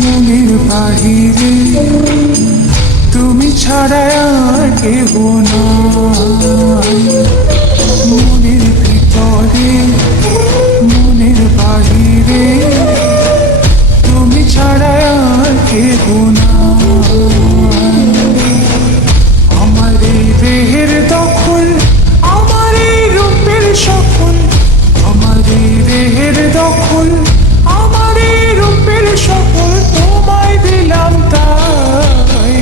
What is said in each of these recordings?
মনের বাহিরে তুমি ছাড়া আর কেহ নাই। মনের ভিতরে মনের বাহিরে তুমি ছাড়া আর কেহ নাই। আমার এই দেহের দখল, আমার এই রূপের সকল, আমার এই দেহের দখল, আমার এই রূপের সকল তোমায় দিলাম তাই,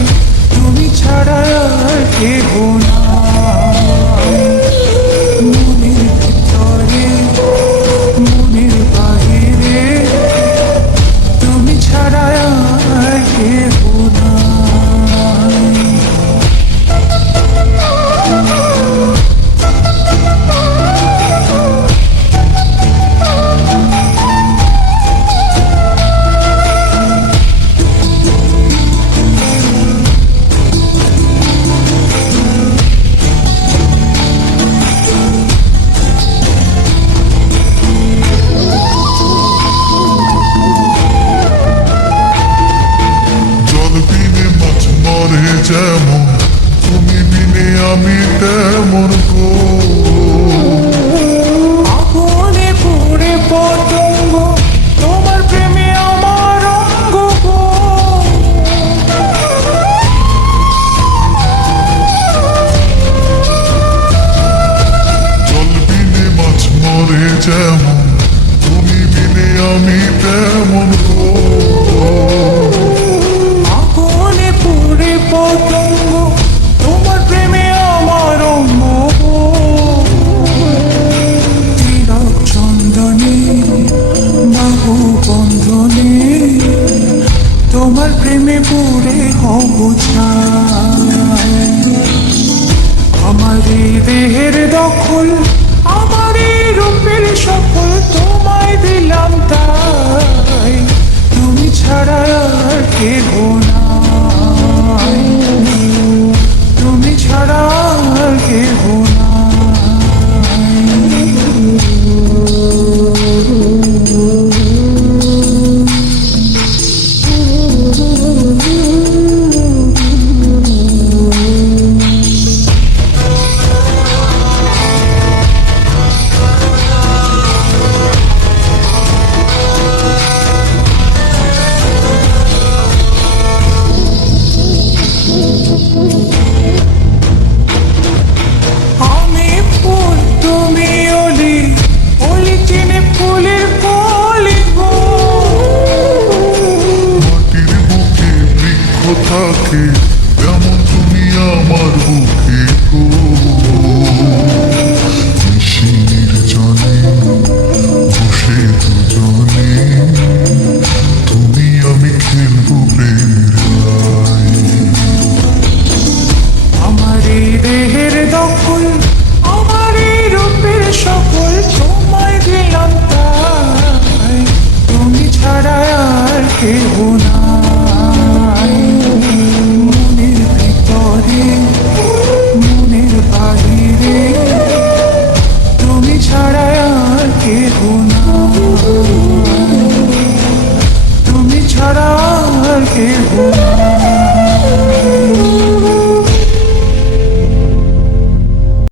তুমি ছাড়া আর কেহ নাই। মনের ভিতরে মনের বাহিরে তুমি ছাড়া আর কেহ নাই। যেমন তুমি বিনে আমি তেমন গো। আগুনে পুড়ে পতঙ্গ তোমার প্রেমে আমার অঙ্গ গো। জল বিনে মাছ মরে যেমন তুমি বিনে আমি তেমন গো। আগুনে পুড়ে পতঙ্গ তোমার প্রেমে আমার অঙ্গ গো। তিলক চন্দনে বাহু বন্ধনে তোমার প্রেমে পুড়ে হব ছাই। আমার এই দেহের দখল, আমার এই রূপের সকল তোমায় দিলাম তাই, তুমি ছাড়া আর কেহ